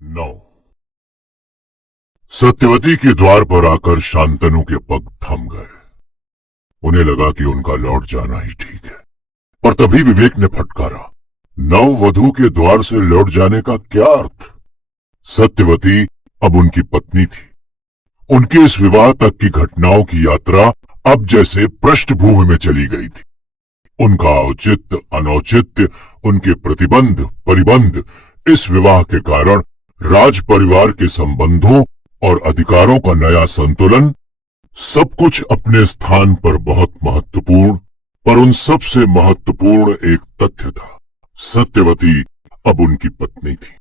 9। सत्यवती के द्वार पर आकर शांतनु के पग थम गए। उन्हें लगा कि उनका लौट जाना ही ठीक है, पर तभी विवेक ने फटकारा, नववधू के द्वार से लौट जाने का क्या अर्थ? सत्यवती अब उनकी पत्नी थी। उनके इस विवाह तक की घटनाओं की यात्रा अब जैसे पृष्ठभूमि में चली गई थी। उनका औचित्य अनौचित्य, उनके प्रतिबंध परिबंध, इस विवाह के कारण राज परिवार के संबंधों और अधिकारों का नया संतुलन, सब कुछ अपने स्थान पर बहुत महत्वपूर्ण। पर उन सब से महत्वपूर्ण एक तथ्य था, सत्यवती अब उनकी पत्नी थी।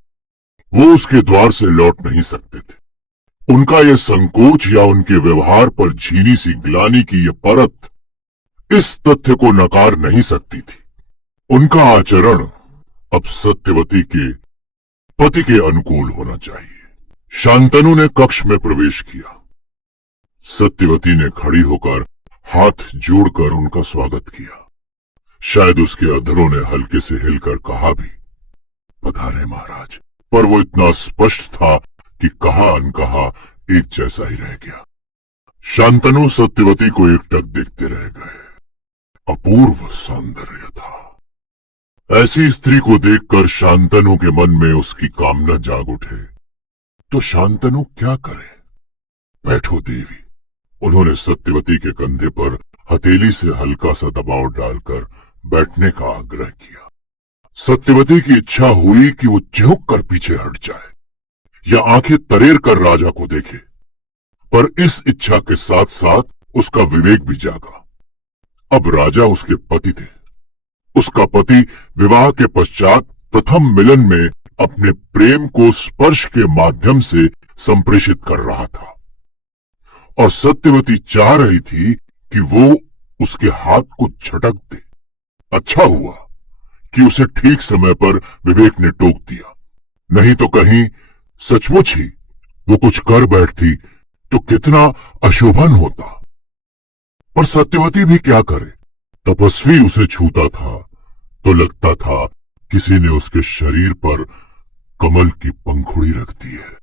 वो उसके द्वार से लौट नहीं सकते थे। उनका यह संकोच या उनके व्यवहार पर झीनी सी ग्लानि की यह परत इस तथ्य को नकार नहीं सकती थी। उनका आचरण अब सत्यवती के पति के अनुकूल होना चाहिए। शांतनु ने कक्ष में प्रवेश किया। सत्यवती ने खड़ी होकर हाथ जोड़कर उनका स्वागत किया। शायद उसके अधरों ने हल्के से हिलकर कहा भी, पधारे महाराज, पर वो इतना स्पष्ट था कि कहा अनकहा एक जैसा ही रह गया। शांतनु सत्यवती को एकटक देखते रह गए। अपूर्व सौंदर्य था। ऐसी स्त्री को देखकर शांतनु के मन में उसकी कामना जाग उठे। तो शांतनु क्या करे? बैठो देवी। उन्होंने सत्यवती के कंधे पर हथेली से हल्का सा दबाव डालकर बैठने का आग्रह किया। सत्यवती की इच्छा हुई कि वो चिहुक कर पीछे हट जाए या आंखें तरेर कर राजा को देखे, पर इस इच्छा के साथ साथ उसका विवेक भी जागा। अब राजा उसके पति थे। उसका पति विवाह के पश्चात प्रथम मिलन में अपने प्रेम को स्पर्श के माध्यम से संप्रेषित कर रहा था, और सत्यवती चाह रही थी कि वो उसके हाथ को झटक दे। अच्छा हुआ कि उसे ठीक समय पर विवेक ने टोक दिया, नहीं तो कहीं सचमुच ही वो कुछ कर बैठती तो कितना अशोभन होता। पर सत्यवती भी क्या करे? तपस्वी उसे छूता था तो लगता था किसी ने उसके शरीर पर कमल की पंखुड़ी रख दी है,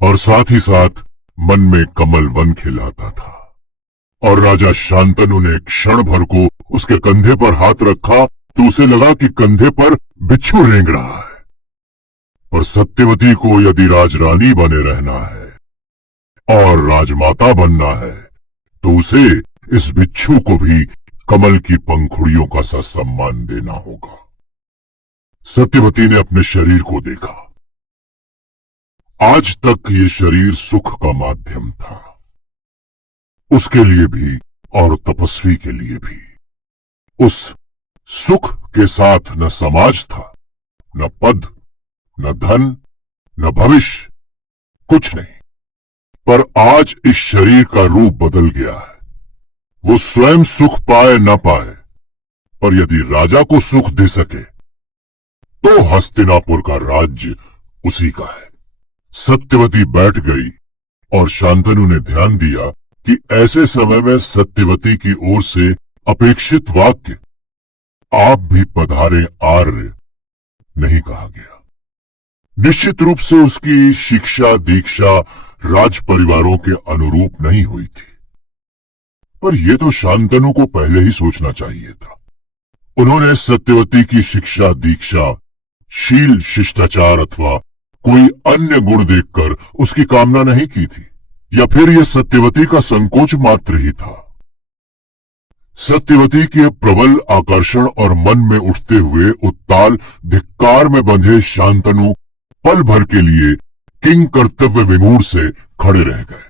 और साथ ही साथ मन में कमल वन खिलाता था। और राजा शांतनु ने क्षण भर को उसके कंधे पर हाथ रखा तो उसे लगा कि कंधे पर बिच्छू रेंग रहा है। पर सत्यवती को यदि राजरानी बने रहना है और राजमाता बनना है तो उसे इस बिच्छू को भी कमल की पंखुड़ियों का सा सम्मान देना होगा। सत्यवती ने अपने शरीर को देखा। आज तक ये शरीर सुख का माध्यम था, उसके लिए भी और तपस्वी के लिए भी। उस सुख के साथ न समाज था, न पद, न धन, न भविष्य, कुछ नहीं। पर आज इस शरीर का रूप बदल गया है। वो स्वयं सुख पाए न पाए, पर यदि राजा को सुख दे सके तो हस्तिनापुर का राज्य उसी का है। सत्यवती बैठ गई और शांतनु ने ध्यान दिया कि ऐसे समय में सत्यवती की ओर से अपेक्षित वाक्य आप भी पधारे आर्य नहीं कहा गया। निश्चित रूप से उसकी शिक्षा दीक्षा राज परिवारों के अनुरूप नहीं हुई थी, पर यह तो शांतनु को पहले ही सोचना चाहिए था। उन्होंने सत्यवती की शिक्षा दीक्षा, शील शिष्टाचार अथवा कोई अन्य गुण देखकर उसकी कामना नहीं की थी, या फिर यह सत्यवती का संकोच मात्र ही था। सत्यवती के प्रबल आकर्षण और मन में उठते हुए उत्ताल धिक्कार में बंधे शांतनु पल भर के लिए किंग कर्तव्य विमूढ़ से खड़े रह गए।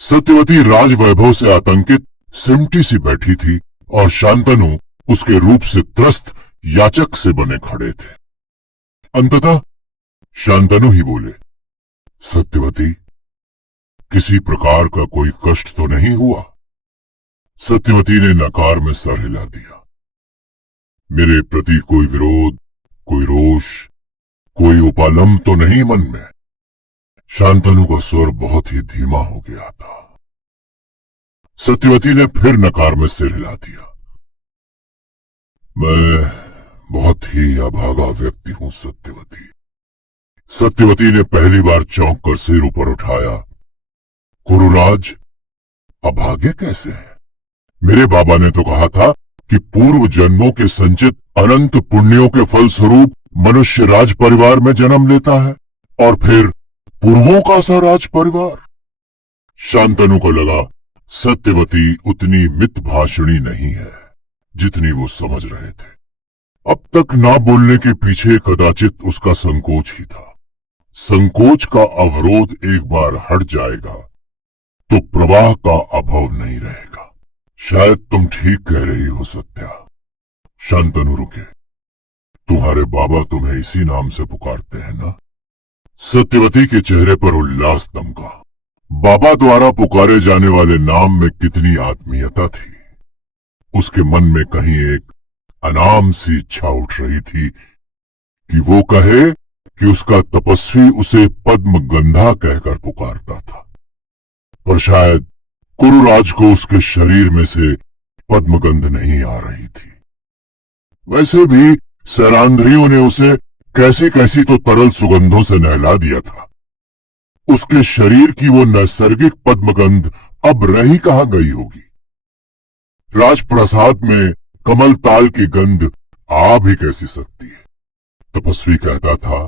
सत्यवती राजवैभव से आतंकित सिमटी सी बैठी थी और शांतनु उसके रूप से त्रस्त याचक से बने खड़े थे। अंततः शांतनु ही बोले, सत्यवती, किसी प्रकार का कोई कष्ट तो नहीं हुआ? सत्यवती ने नकार में सर हिला दिया। मेरे प्रति कोई विरोध, कोई रोष, कोई उपालम तो नहीं मन में। शांतनु का स्वर बहुत ही धीमा हो गया था। सत्यवती ने फिर नकार में सिर हिला दिया। मैं बहुत ही अभागा व्यक्ति हूं सत्यवती। सत्यवती ने पहली बार चौंक कर सिर ऊपर उठाया। गुरुराज, अभागे कैसे हैं? मेरे बाबा ने तो कहा था कि पूर्व जन्मों के संचित अनंत पुण्यों के फल स्वरूप मनुष्य राज परिवार में जन्म लेता है और फिर पूर्वों का सा राज परिवार। शांतनु को लगा सत्यवती उतनी मितभाषिणी नहीं है जितनी वो समझ रहे थे। अब तक ना बोलने के पीछे कदाचित उसका संकोच ही था। संकोच का अवरोध एक बार हट जाएगा तो प्रवाह का अभाव नहीं रहेगा। शायद तुम ठीक कह रही हो सत्या। शांतनु रुके। तुम्हारे बाबा तुम्हें इसी नाम से पुकारते हैं ना? सत्यवती के चेहरे पर उल्लास दमका। बाबा द्वारा पुकारे जाने वाले नाम में कितनी आत्मीयता थी। उसके मन में कहीं एक अनाम सी इच्छा उठ रही थी कि वो कहे कि उसका तपस्वी उसे पद्म गंधा कहकर पुकारता था, पर शायद कुरुराज को उसके शरीर में से पद्मगंध नहीं आ रही थी। वैसे भी सैरांध्रियों ने उसे कैसी कैसी तो तरल सुगंधों से नहला दिया था। उसके शरीर की वो नैसर्गिक पद्मगंध अब रही कहां गई होगी। राजप्रसाद में कमल ताल की गंध आ भी कैसी सकती है? तपस्वी कहता था,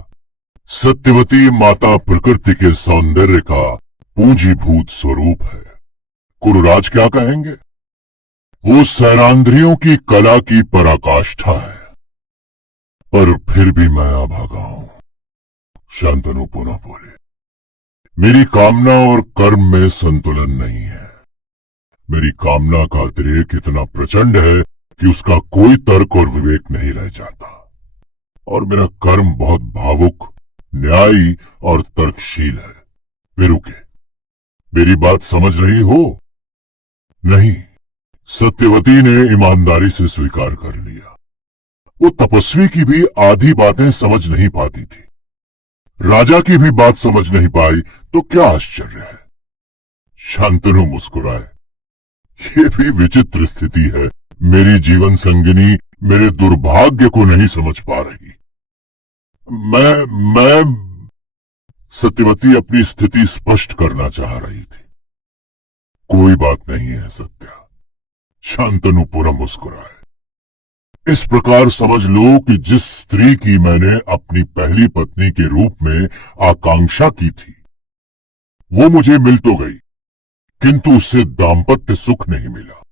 सत्यवती माता प्रकृति के सौंदर्य का पूंजीभूत स्वरूप है। कुरुराज क्या कहेंगे? वो सैरांध्रियों की कला की पराकाष्ठा है। पर फिर भी मैं अभागा हूं। शांतनु पुनः बोले, मेरी कामना और कर्म में संतुलन नहीं है। मेरी कामना का अतिरेक इतना प्रचंड है कि उसका कोई तर्क और विवेक नहीं रह जाता, और मेरा कर्म बहुत भावुक, न्यायी और तर्कशील है। वे रुके। मेरी बात समझ रही हो? नहीं। सत्यवती ने ईमानदारी से स्वीकार कर लिया। वो तपस्वी की भी आधी बातें समझ नहीं पाती थी। राजा की भी बात समझ नहीं पाई तो क्या आश्चर्य है। शांतनु मुस्कुराए। ये भी विचित्र स्थिति है। मेरी जीवन संगिनी मेरे दुर्भाग्य को नहीं समझ पा रही। मैं सत्यवती अपनी स्थिति स्पष्ट करना चाह रही थी। कोई बात नहीं है सत्या। शांतनु पुनः मुस्कुराए। इस प्रकार समझ लो कि जिस स्त्री की मैंने अपनी पहली पत्नी के रूप में आकांक्षा की थी, वो मुझे मिल तो गई, किंतु उससे दाम्पत्य सुख नहीं मिला।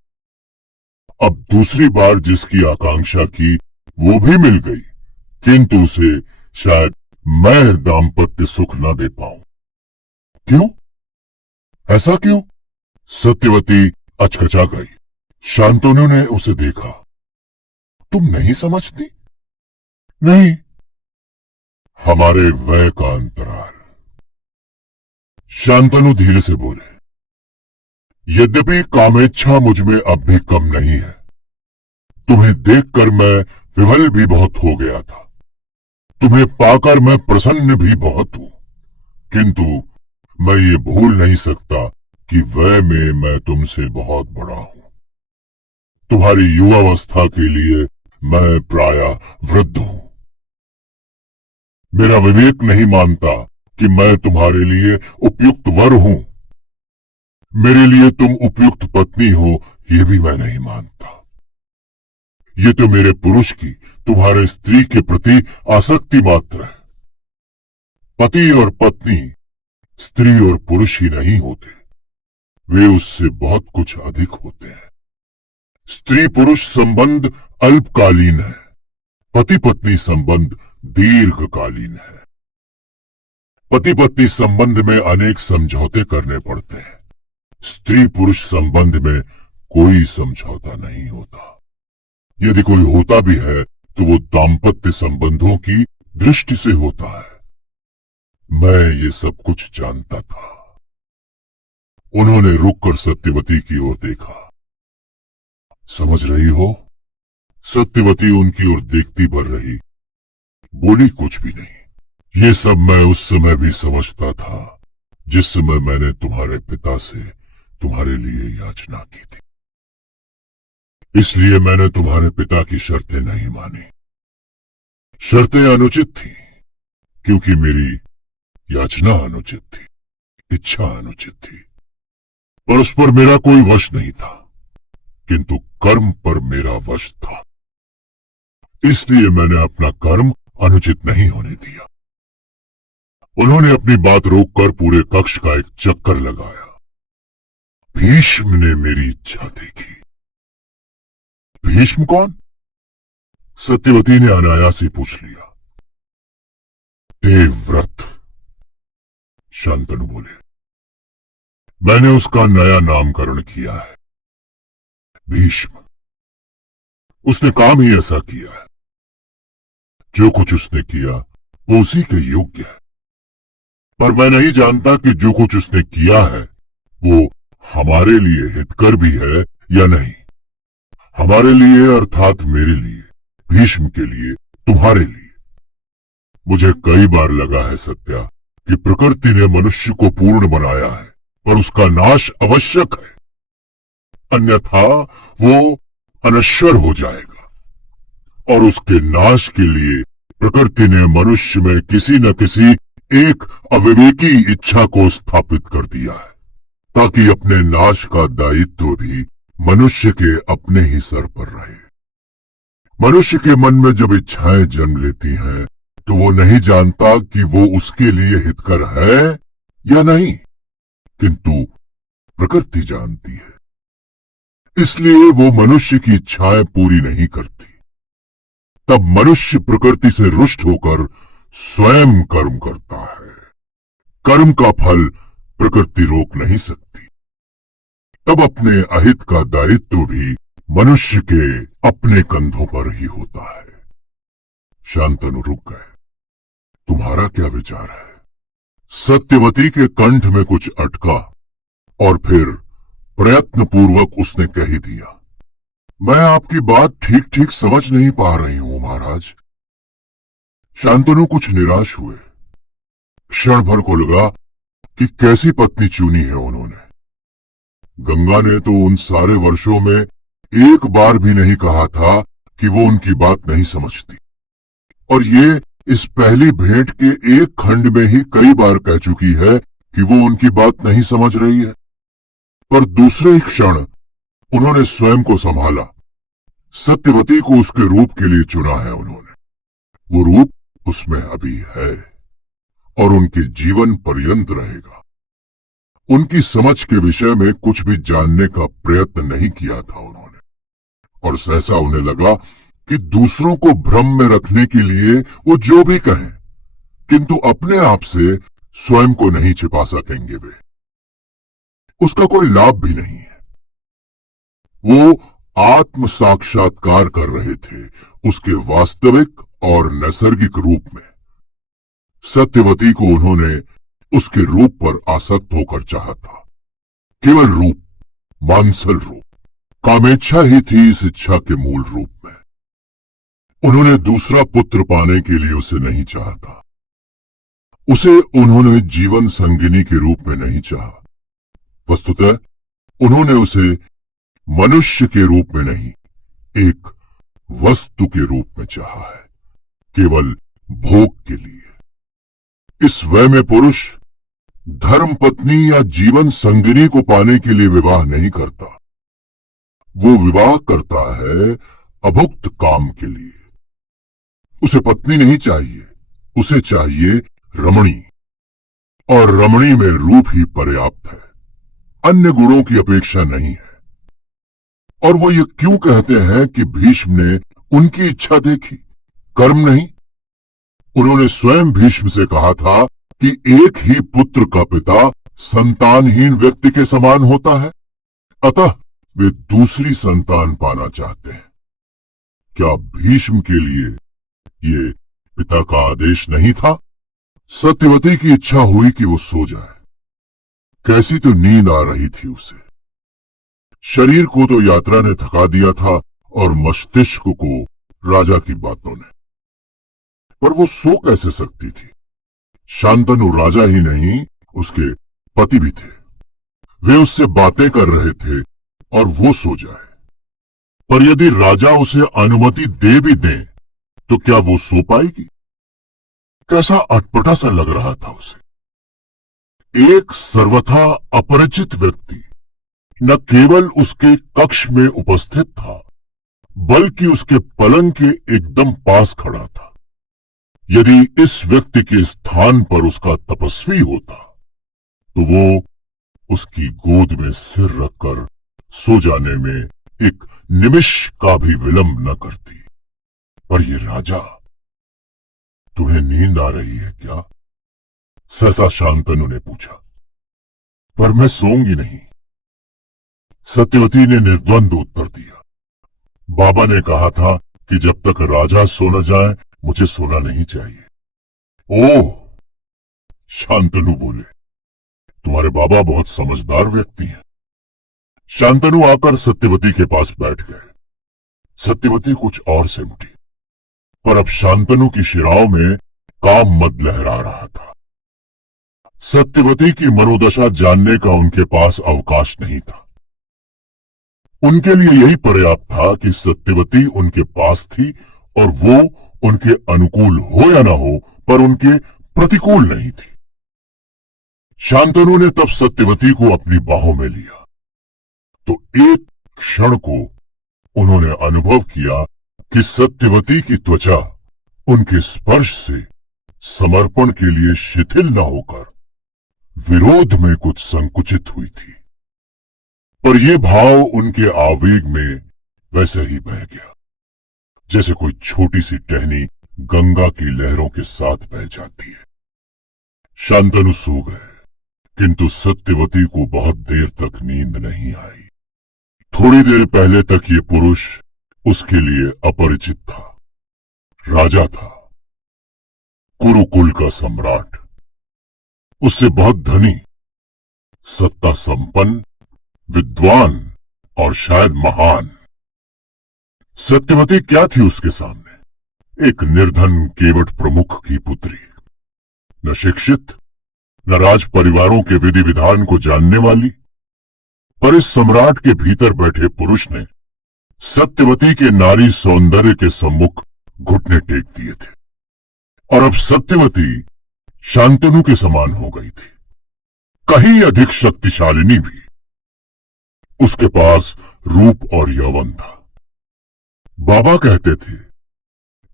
अब दूसरी बार जिसकी आकांक्षा की वो भी मिल गई, किंतु उसे शायद मैं दाम्पत्य सुख न दे पाऊं। क्यों? ऐसा क्यों? सत्यवती अचकचा गई। शांतनु ने उसे देखा। तुम नहीं समझती? नहीं। हमारे वय का अंतराल। शांतनु धीरे से बोले, यद्यपि कामेच्छा मुझ में अब भी कम नहीं है। तुम्हें देखकर मैं विवल भी बहुत हो गया था। तुम्हें पाकर मैं प्रसन्न भी बहुत हूं, किंतु मैं ये भूल नहीं सकता कि वय में मैं तुमसे बहुत बड़ा हूं। तुम्हारी युवावस्था के लिए मैं प्रायः वृद्ध हूं। मेरा विवेक नहीं मानता कि मैं तुम्हारे लिए उपयुक्त वर हूं। मेरे लिए तुम उपयुक्त पत्नी हो, यह भी मैं नहीं मानता। ये तो मेरे पुरुष की तुम्हारे स्त्री के प्रति आसक्ति मात्र है। पति और पत्नी स्त्री और पुरुष ही नहीं होते, वे उससे बहुत कुछ अधिक होते हैं। स्त्री पुरुष संबंध अल्पकालीन है, पति पत्नी संबंध दीर्घकालीन है। पति पत्नी संबंध में अनेक समझौते करने पड़ते हैं। स्त्री पुरुष संबंध में कोई समझौता नहीं होता। यदि कोई होता भी है तो वो दाम्पत्य संबंधों की दृष्टि से होता है। मैं ये सब कुछ जानता था। उन्होंने रुककर सत्यवती की ओर देखा। समझ रही हो? सत्यवती उनकी ओर देखती भर रही, बोली कुछ भी नहीं। ये सब मैं उस समय भी समझता था जिस समय मैंने तुम्हारे पिता से तुम्हारे लिए याचना की थी। इसलिए मैंने तुम्हारे पिता की शर्तें नहीं मानी। शर्तें अनुचित थी, क्योंकि मेरी याचना अनुचित थी, इच्छा अनुचित थी। पर उस पर मेरा कोई वश नहीं था, किंतु कर्म पर मेरा वश था। इसलिए मैंने अपना कर्म अनुचित नहीं होने दिया। उन्होंने अपनी बात रोककर पूरे कक्ष का एक चक्कर लगाया। भीष्म ने मेरी इच्छा देखी। भीष्म कौन? सत्यवती ने अनायास ही पूछ लिया। देवव्रत, शांतनु बोले। मैंने उसका नया नामकरण किया है, भीष्म। उसने काम ही ऐसा किया है। जो कुछ उसने किया वो उसी के योग्य है। पर मैं नहीं जानता कि जो कुछ उसने किया है वो हमारे लिए हितकर भी है या नहीं। हमारे लिए अर्थात मेरे लिए, भीष्म के लिए, तुम्हारे लिए। मुझे कई बार लगा है सत्या कि प्रकृति ने मनुष्य को पूर्ण बनाया है, पर उसका नाश आवश्यक है, अन्यथा वो अनश्वर हो जाएगा। और उसके नाश के लिए प्रकृति ने मनुष्य में किसी न किसी एक अविवेकी इच्छा को स्थापित कर दिया है, ताकि अपने नाश का दायित्व भी मनुष्य के अपने ही सर पर रहे। मनुष्य के मन में जब इच्छाएं जन्म लेती हैं तो वो नहीं जानता कि वो उसके लिए हितकर है या नहीं, किंतु प्रकृति जानती है। इसलिए वो मनुष्य की इच्छाएं पूरी नहीं करती। तब मनुष्य प्रकृति से रुष्ट होकर स्वयं कर्म करता है। कर्म का फल प्रकृति रोक नहीं सकती। तब अपने अहित का दायित्व भी मनुष्य के अपने कंधों पर ही होता है। शांतनु रुक गए। तुम्हारा क्या विचार है? सत्यवती के कंठ में कुछ अटका और फिर प्रयत्नपूर्वक उसने कह ही दिया। मैं आपकी बात ठीक ठीक समझ नहीं पा रही हूं महाराज। शांतनु कुछ निराश हुए। क्षण भर को लगा कि कैसी पत्नी चुनी है उन्होंने। गंगा ने तो उन सारे वर्षों में एक बार भी नहीं कहा था कि वो उनकी बात नहीं समझती, और ये इस पहली भेंट के एक खंड में ही कई बार कह चुकी है कि वो उनकी बात नहीं समझ रही है। पर दूसरे ही क्षण उन्होंने स्वयं को संभाला। सत्यवती को उसके रूप के लिए चुना है उन्होंने। वो रूप उसमें अभी है और उनके जीवन पर्यंत रहेगा। उनकी समझ के विषय में कुछ भी जानने का प्रयत्न नहीं किया था उन्होंने, और सहसा उन्हें लगा कि दूसरों को भ्रम में रखने के लिए वो जो भी कहें, किंतु अपने आप से स्वयं को नहीं छिपा सकेंगे वे। उसका कोई लाभ भी नहीं है। वो आत्म साक्षात्कार कर रहे थे उसके वास्तविक और नैसर्गिक रूप में। सत्यवती को उन्होंने उसके रूप पर आसक्त होकर चाहा था। केवल रूप, मांसल रूप, कामेच्छा ही थी इस इच्छा के मूल रूप में। उन्होंने दूसरा पुत्र पाने के लिए उसे नहीं चाहा था। उसे उन्होंने जीवन संगिनी के रूप में नहीं चाहा। वस्तुतः उन्होंने उसे मनुष्य के रूप में नहीं, एक वस्तु के रूप में चाहा है, केवल भोग के लिए। इस वय में पुरुष धर्म पत्नी या जीवन संगिनी को पाने के लिए विवाह नहीं करता। वो विवाह करता है अभुक्त काम के लिए। उसे पत्नी नहीं चाहिए, उसे चाहिए रमणी, और रमणी में रूप ही पर्याप्त है, अन्य गुणों की अपेक्षा नहीं है। और वो ये क्यों कहते हैं कि भीष्म ने उनकी इच्छा देखी, कर्म नहीं? उन्होंने स्वयं भीष्म से कहा था कि एक ही पुत्र का पिता संतानहीन व्यक्ति के समान होता है, अतः वे दूसरी संतान पाना चाहते हैं। क्या भीष्म के लिए ये पिता का आदेश नहीं था? सत्यवती की इच्छा हुई कि वो सो जाए। कैसी तो नींद आ रही थी उसे। शरीर को तो यात्रा ने थका दिया था और मस्तिष्क को राजा की बातों ने। पर वो सो कैसे सकती थी? शांतनु राजा ही नहीं, उसके पति भी थे। वे उससे बातें कर रहे थे और वो सो जाए। पर यदि राजा उसे अनुमति दे भी दें तो क्या वो सो पाएगी? कैसा अटपटा सा लग रहा था उसे। एक सर्वथा अपरिचित व्यक्ति न केवल उसके कक्ष में उपस्थित था, बल्कि उसके पलंग के एकदम पास खड़ा था। यदि इस व्यक्ति के स्थान पर उसका तपस्वी होता तो वो उसकी गोद में सिर रखकर सो जाने में एक निमिष का भी विलंब न करती। पर ये राजा, तुम्हें नींद आ रही है क्या? सहसा शांतनु ने पूछा। पर मैं सोऊंगी नहीं, सत्यवती ने निर्द्वंद उत्तर दिया। बाबा ने कहा था कि जब तक राजा सो न जाए मुझे सोना नहीं चाहिए। ओह, शांतनु बोले, तुम्हारे बाबा बहुत समझदार व्यक्ति हैं। शांतनु आकर सत्यवती के पास बैठ गए। सत्यवती कुछ और सिमटी, पर अब शांतनु की शिराओं में काम मद लहरा रहा था। सत्यवती की मनोदशा जानने का उनके पास अवकाश नहीं था। उनके लिए यही पर्याप्त था कि सत्यवती उनके पास थी और वो उनके अनुकूल हो या ना हो, पर उनके प्रतिकूल नहीं थी। शांतनु ने तब सत्यवती को अपनी बाहों में लिया तो एक क्षण को उन्होंने अनुभव किया कि सत्यवती की त्वचा उनके स्पर्श से समर्पण के लिए शिथिल न होकर विरोध में कुछ संकुचित हुई थी। पर यह भाव उनके आवेग में वैसे ही बह गया जैसे कोई छोटी सी टहनी गंगा की लहरों के साथ बह जाती है। शांतनु सो गए, किंतु सत्यवती को बहुत देर तक नींद नहीं आई। थोड़ी देर पहले तक ये पुरुष उसके लिए अपरिचित था। राजा था, कुरुकुल का सम्राट, उससे बहुत धनी, सत्ता संपन्न, विद्वान और शायद महान। सत्यवती क्या थी उसके सामने? एक निर्धन केवट प्रमुख की पुत्री, न शिक्षित न राज परिवारों के विधि विधान को जानने वाली। पर इस सम्राट के भीतर बैठे पुरुष ने सत्यवती के नारी सौंदर्य के सम्मुख घुटने टेक दिए थे और अब सत्यवती शांतनु के समान हो गई थी, कहीं अधिक शक्तिशालिनी भी। उसके पास रूप और यौवन था। बाबा कहते थे,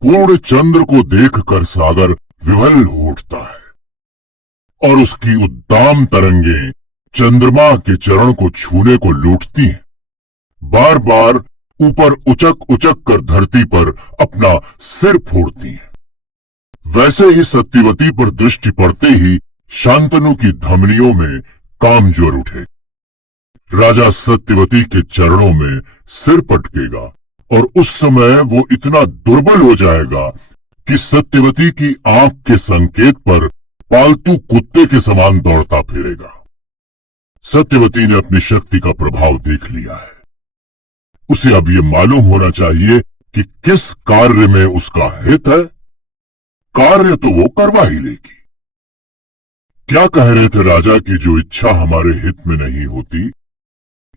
पूर्ण चंद्र को देखकर सागर विह्वल हो उठता है और उसकी उद्दाम तरंगें चंद्रमा के चरण को छूने को लूटती हैं, बार बार ऊपर उचक उचक कर धरती पर अपना सिर फोड़ती हैं। वैसे ही सत्यवती पर दृष्टि पड़ते ही शांतनु की धमनियों में काम ज्वर उठे। राजा सत्यवती के चरणों में सिर पटकेगा और उस समय वो इतना दुर्बल हो जाएगा कि सत्यवती की आंख के संकेत पर पालतू कुत्ते के समान दौड़ता फिरेगा। सत्यवती ने अपनी शक्ति का प्रभाव देख लिया है। उसे अब ये मालूम होना चाहिए कि किस कार्य में उसका हित है। कार्य तो वो करवा ही लेगी। क्या कह रहे थे राजा की जो इच्छा हमारे हित में नहीं होती,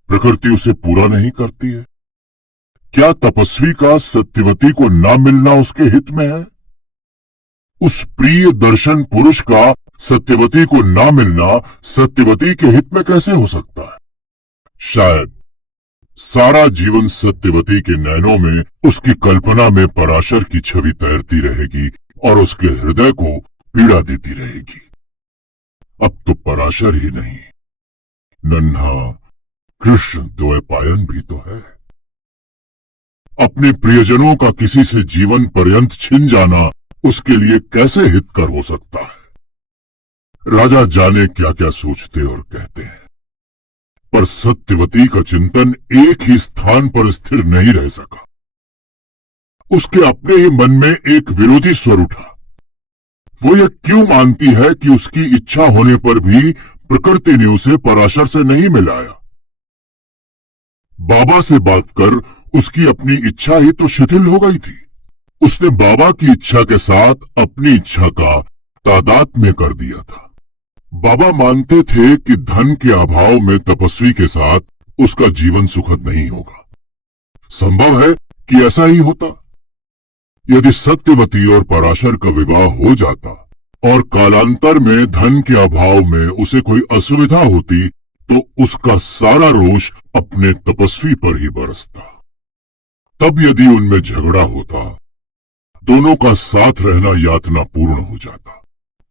प्रकृति उसे पूरा नहीं करती है? क्या तपस्वी का सत्यवती को ना मिलना उसके हित में है? उस प्रिय दर्शन पुरुष का सत्यवती को ना मिलना सत्यवती के हित में कैसे हो सकता है? शायद सारा जीवन सत्यवती के नैनों में उसकी कल्पना में पराशर की छवि तैरती रहेगी और उसके हृदय को पीड़ा देती रहेगी। अब तो पराशर ही नहीं, नन्हा कृष्ण द्वैपायन भी तो है। अपने प्रियजनों का किसी से जीवन पर्यंत छिन जाना उसके लिए कैसे हितकर हो सकता है? राजा जाने क्या क्या सोचते और कहते हैं, पर सत्यवती का चिंतन एक ही स्थान पर स्थिर नहीं रह सका। उसके अपने ही मन में एक विरोधी स्वर उठा। वो ये क्यों मानती है कि उसकी इच्छा होने पर भी प्रकृति ने उसे पराशर से नहीं मिलाया? बाबा से बात कर उसकी अपनी इच्छा ही तो शिथिल हो गई थी। उसने बाबा की इच्छा के साथ अपनी इच्छा का तादात्म्य कर दिया था। बाबा मानते थे कि धन के अभाव में तपस्वी के साथ उसका जीवन सुखद नहीं होगा। संभव है कि ऐसा ही होता। यदि सत्यवती और पराशर का विवाह हो जाता और कालांतर में धन के अभाव में उसे कोई असुविधा होती तो उसका सारा रोष अपने तपस्वी पर ही बरसता। तब यदि उनमें झगड़ा होता, दोनों का साथ रहना यातनापूर्ण हो जाता,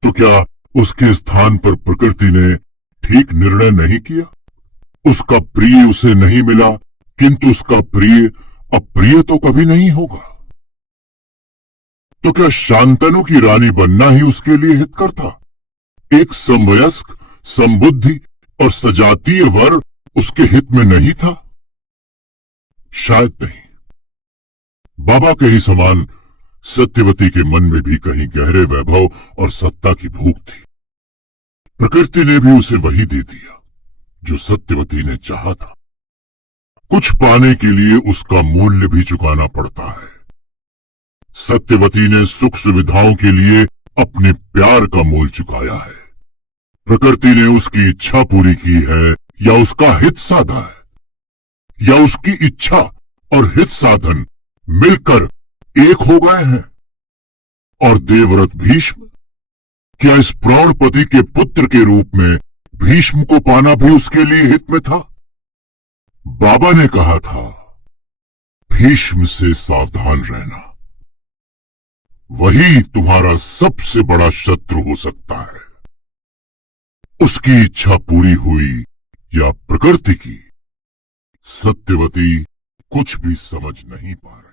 तो क्या उसके स्थान पर प्रकृति ने ठीक निर्णय नहीं किया? उसका प्रिय उसे नहीं मिला, किंतु उसका प्रिय अप्रिय तो कभी नहीं होगा। तो क्या शांतनु की रानी बनना ही उसके लिए हितकर था? एक समवयस्क, समबुद्धि और सजातीय वर उसके हित में नहीं था? शायद नहीं। बाबा के ही समान सत्यवती के मन में भी कहीं गहरे वैभव और सत्ता की भूख थी। प्रकृति ने भी उसे वही दे दिया जो सत्यवती ने चाहा था। कुछ पाने के लिए उसका मूल्य भी चुकाना पड़ता है। सत्यवती ने सुख सुविधाओं के लिए अपने प्यार का मोल चुकाया है। प्रकृति ने उसकी इच्छा पूरी की है या उसका हित साधा है, या उसकी इच्छा और हित साधन मिलकर एक हो गए हैं। और देवव्रत भीष्म, क्या इस प्रौढ़पति के पुत्र के रूप में भीष्म को पाना भी उसके लिए हित में था? बाबा ने कहा था, भीष्म से सावधान रहना, वही तुम्हारा सबसे बड़ा शत्रु हो सकता है। उसकी इच्छा पूरी हुई या प्रकृति की, सत्यवती कुछ भी समझ नहीं पा रही।